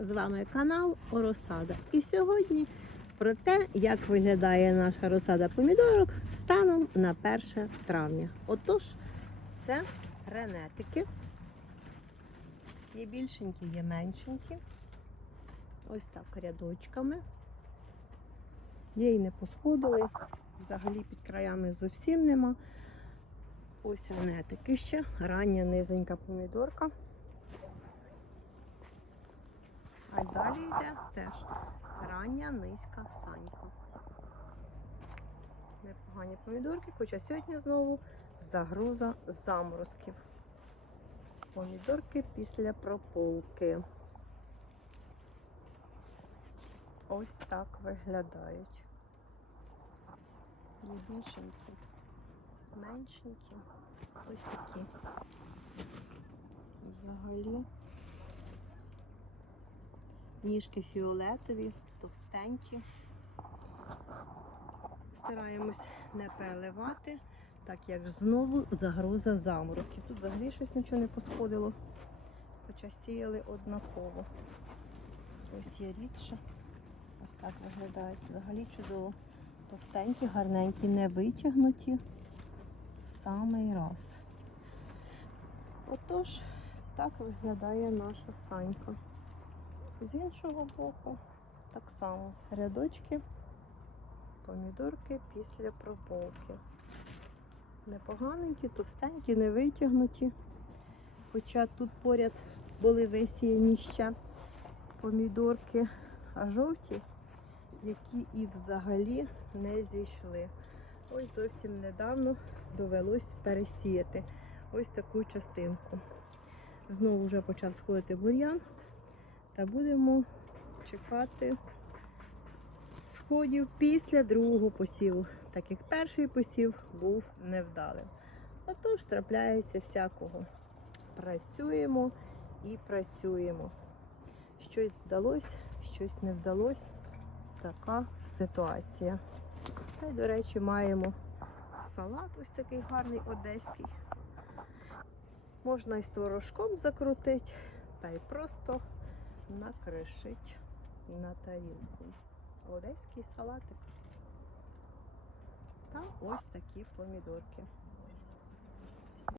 З вами канал Оросада. І сьогодні про те, як виглядає наша розсада помідорок станом на 1 травня. Отож, це ренетики. Є більшенькі, є меншенькі. Ось так рядочками. І не посходили. Взагалі під краями зовсім нема. Ось ренетики ще. Рання низенька помідорка. А далі йде теж рання низька санька. Непогані помідорки, хоча сьогодні знову загроза заморозків. Помідорки після прополки. Ось так виглядають. Більшенькі, меншенькі. Ось такі. Взагалі. Ніжки фіолетові, товстенькі. Стараємось не переливати, так як знову загроза заморозків. Тут взагалі щось нічого не посходило, хоча сіяли однаково. Ось є рідше. Ось так виглядають. Взагалі чудово. Товстенькі, гарненькі, не витягнуті. В самий раз. Отож, так виглядає наша санька. З іншого боку, так само рядочки, помідорки після прополки. Непоганенькі, товстенькі, не витягнуті. Хоча тут поряд були висіяні ще помідорки, а жовті, які і взагалі не зійшли. Ось зовсім недавно довелось пересіяти ось таку частинку. Знову вже почав сходити бур'ян. Та будемо чекати сходів після другого посіву, так як перший посів був невдалим. Отож, трапляється всякого. Працюємо і працюємо. Щось вдалося, щось не вдалося. Така ситуація. Та й, до речі, маємо салат ось такий гарний одеський. Можна і з творожком закрутити, та й просто накришить на тарілку. Одеський салатик. Та ось такі помідорки.